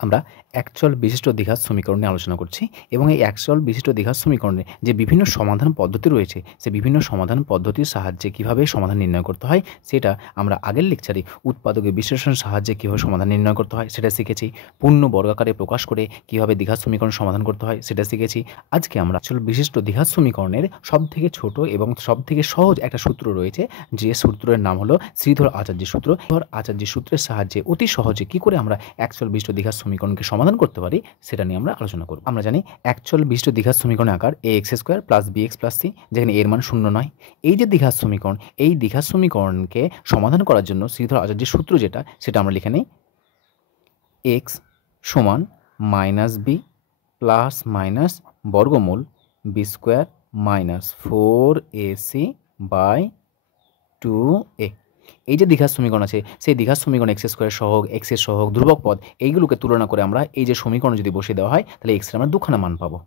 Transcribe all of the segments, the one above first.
আমরা একচল বিশিষ্ট দ্বিঘাত সমীকরণ নিয়ে আলোচনা করছি এবং এই একচল বিশিষ্ট দ্বিঘাত সমীকরণে যে বিভিন্ন সমাধান পদ্ধতি রয়েছে সে বিভিন্ন সমাধান পদ্ধতির সাহায্যে কীভাবে সমাধান নির্ণয় করতে হয় সেটা আমরা আগের লেকচারে উৎপাদকের বিশ্লেষণের সাহায্যে কীভাবে সমাধান নির্ণয় করতে হয় সেটা শিখেছি। পূর্ণ বর্গাকারে প্রকাশ করে কীভাবে দ্বিঘাত সমীকরণ সমাধান করতে হয় সেটা শিখেছি। আজকে আমরা একচল বিশিষ্ট দ্বিঘাত সমীকরণের সবথেকে ছোট এবং সবথেকে সহজ একটা সূত্র রয়েছে, যে সূত্রের নাম হলো শ্রীধর আচার্যের সূত্র। শ্রীধর আচার্যের সূত্রের সাহায্যে অতি সহজে কী করে আমরা একচল বিশিষ্ট দ্বিঘাত সমীকরণকে সমাধান করতে পারি সেটা নিয়ে আমরা আলোচনা করব। আমরা জানি একচল বিশিষ্ট দ্বিঘাত সমীকরণের আকার ax² + bx + c, যেখানে এর মান 0 নয়। এই যে দ্বিঘাত সমীকরণ, এই দ্বিঘাত সমীকরণকে সমাধান করার জন্য শ্রীধর আচার্যের সূত্র যেটা সেটা আমরা লিখে নিই। x সমান -b ± বর্গমূল b² - 4ac/2a। এই যে দ্বিঘাত সমীকরণ আছে সেই দ্বিঘাত সমীকরণ x² সহগ, x এর সহগ, ধ্রুবক পদ এইগুলোকে তুলনা করে আমরা এই যে সমীকরণ যদি বসিয়ে দেওয়া হয় তাহলে x এর আমরা দুখানা মান পাবো।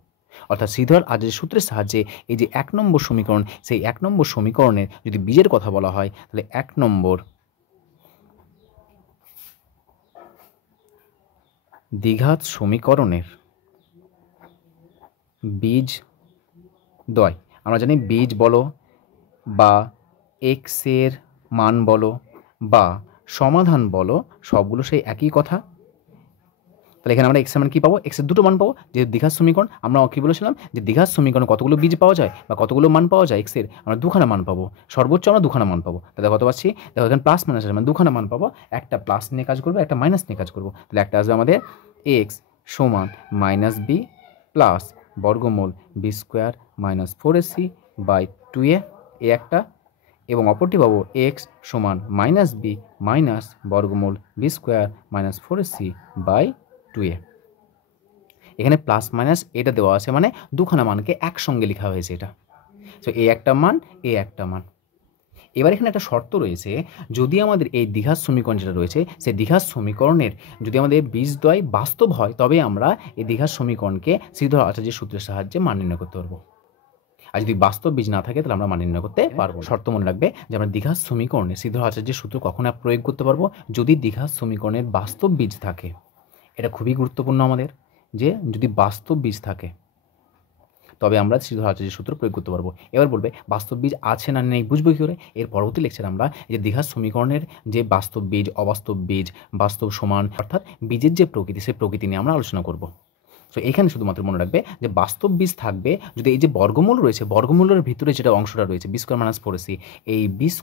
অর্থাৎ শ্রীধর আচার্যের সূত্রের সাহায্যে এই যে 1 নম্বর সমীকরণ, সেই 1 নম্বর সমীকরণের যদি বীজের কথা বলা হয় তাহলে 1 নম্বর দ্বিঘাত সমীকরণের বীজদ্বয়, আমরা জানি বীজ বলো বা x এর মান বলো বা সমাধান বলো সবগুলো সেই একই কথা। তাহলে এখানে আমরা x এর মান কী পাবো? x এর দুটো মান পাবো। যে দ্বিঘাত সমীকরণ, আমরা কী বলেছিলাম যে দ্বিঘাত সমীকরণে কতগুলো বীজ পাওয়া যায় বা কতগুলো মান পাওয়া যায় x এর, আমরা দুখানা মান পাবো। সর্বোচ্চ আমরা দুখানা মান পাবো। তাহলে কত পাচ্ছি? দেখো এখানে প্লাস মাইনাস আছে, মানে দুখানা মান পাবো। একটা প্লাস নিয়ে কাজ করবো, একটা মাইনাস নিয়ে কাজ করবো। তাহলে একটা আসবে আমাদের x সমান -b প্লাস বর্গমূল b² - 4ac/2a, এ একটা। এবং অপরটি পাবো x সমান -b মাইনাস বর্গমূল b² - 4ac/2a। এখানে প্লাস মাইনাস এটা দেওয়া আছে, মানে দুখানা মানকে একসঙ্গে লেখা হয়েছে এটা। সো এ একটা মান, এ একটা মান। এবার এখানে একটা শর্ত রয়েছে, যদি আমাদের এই দ্বিঘাত সমীকরণ যেটা রয়েছে সেই দ্বিঘাত সমীকরণের যদি আমাদের বীজদ্বয় বাস্তব হয় তবে আমরা এই দ্বিঘাত সমীকরণকে শ্রীধর আচার্যের সূত্রের সাহায্যে মান নির্ণয় করতে পারবো। আর যদি বাস্তব বীজ না থাকে তাহলে আমরা মান নির্ণয় করতে পারবো। শর্ত মনে রাখবে যে আমরা দ্বিঘাত সমীকরণে শ্রীধর আচার্যের সূত্র কখন প্রয়োগ করতে পারবো? যদি দ্বিঘাত সমীকরণের বাস্তব বীজ থাকে। এটা খুবই গুরুত্বপূর্ণ আমাদের, যে যদি বাস্তব বীজ থাকে তবে আমরা শ্রীধর আচার্যের সূত্র প্রয়োগ করতে পারবো। এবার বলবে বাস্তব বীজ আছে না নেই বুঝবো কী করে? এর পরবর্তী লেকচারে আমরা এই যে দ্বিঘাত সমীকরণের যে বাস্তব বীজ, অবাস্তব বীজ, বাস্তব সমান, অর্থাৎ বীজের যে প্রকৃতি সেই প্রকৃতি নিয়ে আমরা আলোচনা করব। সো এখানে শুধুমাত্র মনে রাখবে যে বাস্তব বীজ থাকবে যদি এই যে বর্গমূল রয়েছে, বর্গমূলের ভিতরে যেটা অংশটা রয়েছে b² - 4ac, এই b² -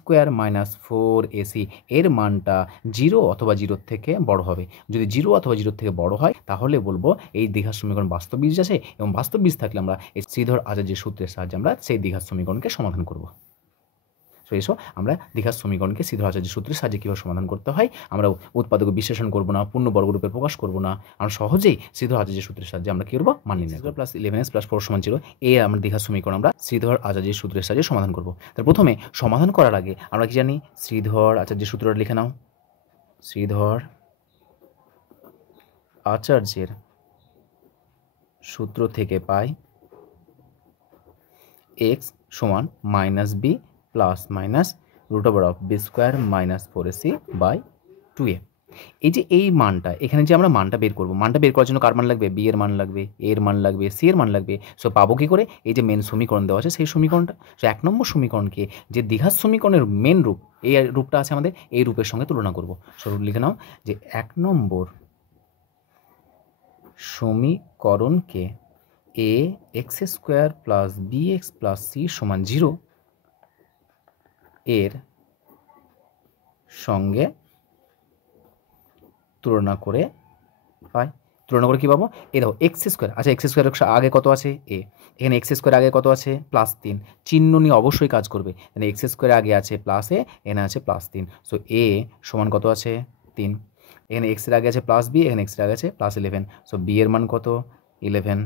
4ac এর মানটা 0 অথবা 0 থেকে বড় হবে। যদি 0 অথবা 0 থেকে বড় হয় তাহলে বলবো এই দ্বিঘাত সমীকরণ বাস্তব বীজ আছে, এবং বাস্তব বীজ থাকলে আমরা এই শ্রীধর আচার্যের সূত্রের সাহায্যে আমরা সেই দ্বিঘাত সমীকরণকে সমাধান করব। সো এসো আমরা দ্বিঘাত সমীকরণকে শ্রীধর আচার্যের সূত্রের সাহায্যে কীভাবে সমাধান করতে হয়, আমরা উৎপাদক বিশ্লেষণ করবো না, পূর্ণ বর্গরূপে প্রকাশ করবো না, আমরা সহজেই শ্রীধর আচার্যের সূত্রের সাহায্যে আমরা কী করবো? মান নির্ণয় করব। +11s + 4 = 0 এই আমরা দ্বিঘাত সমীকরণ আমরা শ্রীধর আচার্যের সূত্রের সাহায্যে সমাধান করব। তার প্রথমে সমাধান করার আগে আমরা কি জানি? শ্রীধর আচার্যের সূত্রটা লিখে নাও। শ্রীধর আচার্যের সূত্র থেকে পাই x সমান -b ± √b² - 4ac/2a। এই যে এই মানটা, এখানে যে আমরা মানটা বের করব, মানটা বের করার জন্য কার মান লাগবে? b এর মান লাগবে, a এর মান লাগবে, c এর মান লাগবে। সো পাবো কী করে? এই যে মেন সমীকরণ দেওয়া আছে সেই সমীকরণটা। সো 1 নম্বর সমীকরণকে যে দ্বিঘাত সমীকরণের মেন রূপ, এই রূপটা আছে আমাদের, এই রূপের সঙ্গে তুলনা করব। সো রূপ লিখে নাও যে 1 নম্বর সমীকরণকে ax² + bx + c = 0 এর সঙ্গে তুলনা করে পাই। তুলনা করে কী পাবো? এ দেখো x², আচ্ছা x² আগে কত আছে? a। এখানে x² আগে কত আছে? +3। চিহ্ন নিয়ে অবশ্যই কাজ করবে। এখানে x² আগে আছে +a, এখানে আছে +3। সো a সমান কত আছে? 3। এখানে x এর আগে আছে +b, এখানে x এর আগে আছে +11। সো b এর মান কত? 11।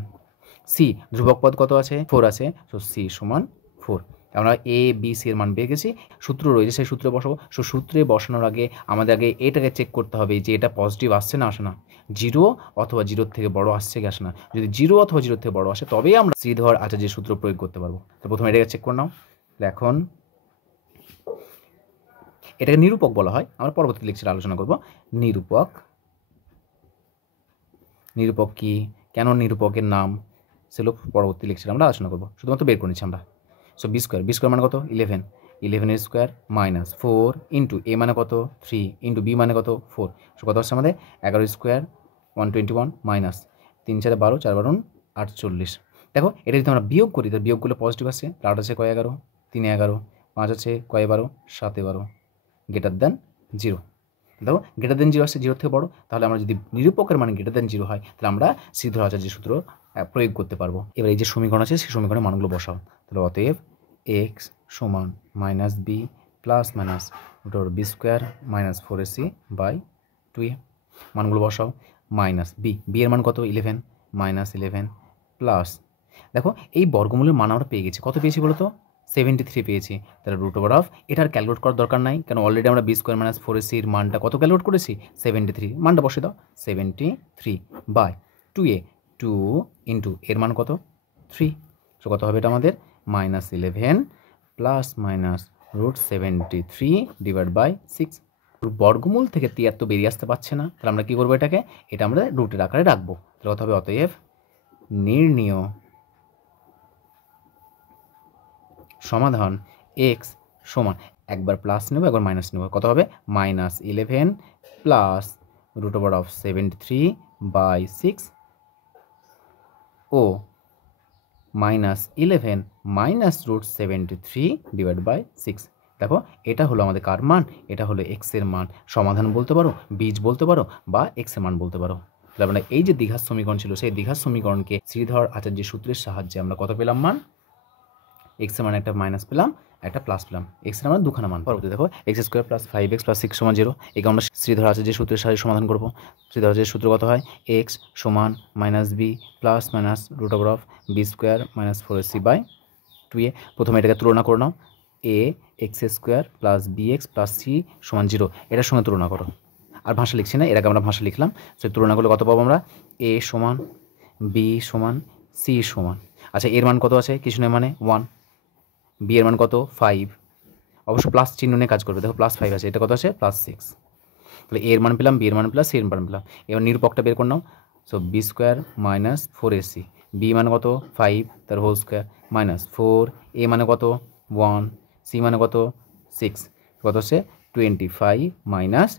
c ধ্রুবক পদ কত আছে? 4 আছে। সো c সমান 4। আমরা a b c এর মান পেয়ে গেছি। সূত্র রয়েছে সেই সূত্রে বসাবো। সো সূত্রে বসানোর আগে আমাদের আগে এটাকে চেক করতে হবে যে এটা পজিটিভ আসছে না আসে না, 0 অথবা 0 থেকে বড় আসছে কি আসে না। যদি 0 অথবা 0 থেকে বড় আসে তবেই আমরা শ্রীধর আচার্যের সূত্র প্রয়োগ করতে পারবো। তো প্রথমে এটাকে চেক করে নাও। এখন এটাকে নিরূপক বলা হয়, আমরা পরবর্তী লেকচারে আলোচনা করব। নিরূপক নিরূপক কী, কেন নিরূপকের নাম, সেগুলো পরবর্তী লেকচারে আমরা আলোচনা করবো। শুধুমাত্র বের করে নিচ্ছি আমরা। সো বি স্কোয়ার মানে কত 11, 11 স্কোয়ার মাইনাস 4 ইন্টু এ মানে কত 3 ইন্টু বি মানে কত 4। সো কত আসছে আমাদের 11 স্কোয়ার 121 মাইনাস 3 4 12, 4 12 48। দেখো এটা যদি আমরা বিয়োগ করি, তাহলে বিয়োগগুলো পজিটিভ আসছে। 8 আছে কয় 11, 3 11, 5 আছে কয় 12, 7 12, গ্রেটার দ্যান 0। দেখো গ্রেটার দেন 0 আসছে, 0 থেকে বড়। তাহলে আমরা যদি নিরূপকের মানে গ্রেটার দেন 0 হয়, তাহলে আমরা শ্রীধর আচার্যের সূত্র প্রয়োগ করতে পারবো। এবার এই যে সমীকরণ আছে, সেই সমীকরণের মানগুলো বসাও। তাহলে অতএব এক্স সমান minus B plus minus b square minus 4ac by 2a। মানগুলো বসাও। মাইনাস বি এর মান কত 11, মাইনাস 11 প্লাস, দেখো এই বর্গমূলের মান আমরা পেয়ে গেছি। কত পেয়েছি বলো তো 73 পেয়েছি। তাহলে রুট ওভার অফ, এটা আর ক্যালকুলেট করার দরকার নাই, কারণ অলরেডি আমরা বি স্কোয়ার মাইনাস 4ac-র মানটা কত ক্যালকুলেট করেছি 73। মানটা বসে দাও 73 বাই 2a, 2 ইন্টু এর মান কত 3। সো কত হবে এটা আমাদের minus 11 plus minus root 73 divide by 6। বর্গমূল থেকে 73 বেরিয়ে আসতে পারছে না, তাহলে আমরা কী করবো, এটা আমরা রুটের আকারে রাখবো। তাহলে কত হবে অতএব নির্ণীয় সমাধান এক্স সমান, একবার প্লাস নেব একবার মাইনাস নেব, কত হবে minus 11 plus root over of 73 by 6 ও minus 11 minus root 73 divide by 6। দেখো এটা হলো আমাদের কার মান, এটা হলো এক্সের মান। সমাধান বলতে পারো, বীজ বলতে পারো, বা এক্সের মান বলতে পারো। তাহলে আমরা এই যে দ্বিঘাত সমীকরণ ছিল, সেই দ্বিঘাত সমীকরণকে শ্রীধর আচার্যের সূত্রের সাহায্যে আমরা কত পেলাম মান, এক্সের মান একটা মাইনাস পেলাম, একটা প্লাস পেলাম। এক্সের মান দুখানা মান। পরবর্তী দেখো x square plus 5x plus 6 সমান 0। একে আমরা শ্রীধর আচার্যের সূত্রের সাহায্যে সমাধান করবো। শ্রীধর আচার্যের সূত্র কত হয়, এক্স সমান minus B plus minus root over of B square minus 4ac by 2a। প্রথমে এটাকে তুলনা করে নাও, A X square plus B X plus C সমান 0, এটার সঙ্গে তুলনা করো। আর ভাষা লিখছি না, এর আগে আমরা ভাষা লিখলাম। সে তুলনা করলে কত পাবো আমরা, এ সমান বি সমান সি সমান, আচ্ছা এর মান কত আছে, কিছু নয় মানে 1, বি এর মান কত 5, অবশ্য প্লাস চিহ্ন নিয়ে কাজ করবে। দেখো প্লাস 5 আছে, এটা কত আছে প্লাস 6। তাহলে এর মান পেলাম, বি এর মান প্লাস সি এর মান পেলাম। এবার নিরূপকটা বের করে নাও। So B square minus 4ac, B মানে কত 5 তার হোল স্কোয়ার মাইনাস 4, এ মানে কত 1, সি মানে কত 6, কত হচ্ছে 25 মাইনাস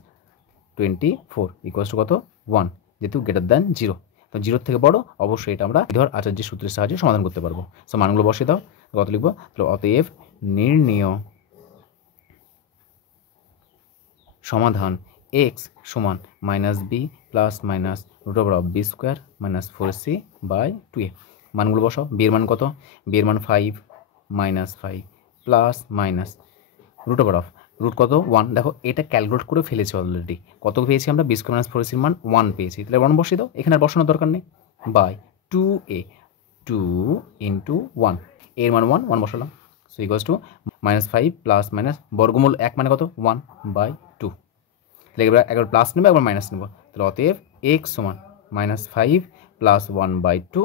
24 ইকুয়ালস টু কত 1, যেহেতু গ্রেটার দ্যান 0। তো 0 থেকে বড়, অবশ্যই এটা আমরা ধর আচার্যের সূত্রের সাহায্যে সমাধান করতে পারবো। সো মানগুলো বসিয়ে দাও, কত লিখবো, তাহলে অতএব নির্ণীয় সমাধান এক্স সমান minus B plus minus root over of B square minus 4c by 2a। মানগুলো বসাও। বি এর মান কত, বি এর মান 5 minus 5 plus minus root over of root কত 1। দেখো এটা ক্যালকুলেট করে ফেলেছি অলরেডি, কত পেয়েছি আমরা, বি স্কোয়ার মাইনাস 4c-র মান 1 পেয়েছি। তাহলে 1 বসিয়ে দাও, এখানে আর বসানোর দরকার নেই, বাই 2a, 2 ইন্টু 1, এর মান 1 বসালাম। So equals to minus 5 plus minus বর্গমূল 1 মানে কত 1 বাই 2। তাহলে এবার একবার প্লাস নেবো একবার মাইনাস নেবো। তাহলে অতএব এক্স সমান minus 5 plus 1 by 2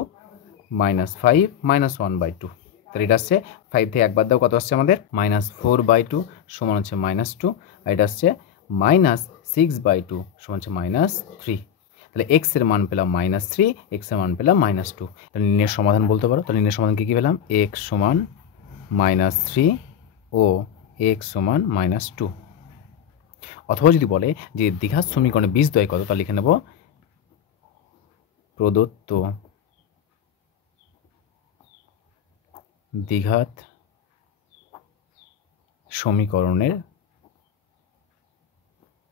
minus 5 minus 1 by 2। তাহলে এটা আসছে 5 থেকে একবার দাও, কত আসছে আমাদের মাইনাস 4 বাই 2 সমান হচ্ছে মাইনাস 2, আর এটা আসছে মাইনাস 6 বাই 2 সমান হচ্ছে মাইনাস 3। তাহলে এক্স এর মান পেলাম মাইনাস 3, এক্স এর মান পেলাম মাইনাস 2। তাহলে নির্ণয়ের সমাধান বলতে পারো। তাহলে নির্ণয়ের সমাধান কী পেলাম, এক্স সমান মাইনাস 3 ও এক্স সমান মাইনাস 2। অথবা যদি বলে যে দ্বিঘাত সমীকরণে বীজদ্বয় কত, তাহলে লিখে নেব প্রদত্ত দ্বিঘাত সমীকরণের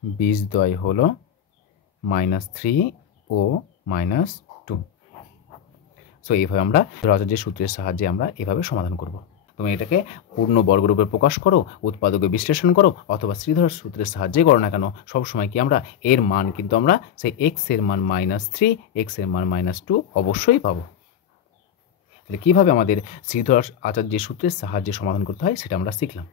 বীজদ্বয় হল -3 ও -2। সো এইভাবে আমরা আচার্যের সূত্রের সাহায্যে আমরা এভাবে সমাধান করব। তুমি এটাকে পূর্ণ বর্গরূপে প্রকাশ করো, উৎপাদকে বিশ্লেষণ করো, অথবা শ্রীধর সূত্রের সাহায্যে করো না কেন, সবসময় কি আমরা এর মান কিন্তু আমরা সেই এক্স এর মান -3, এক্স এর মান -2 অবশ্যই পাবো। তাহলে কীভাবে আমাদের শ্রীধর আচার্যের সূত্রের সাহায্যে সমাধান করতে হয় সেটা আমরা শিখলাম।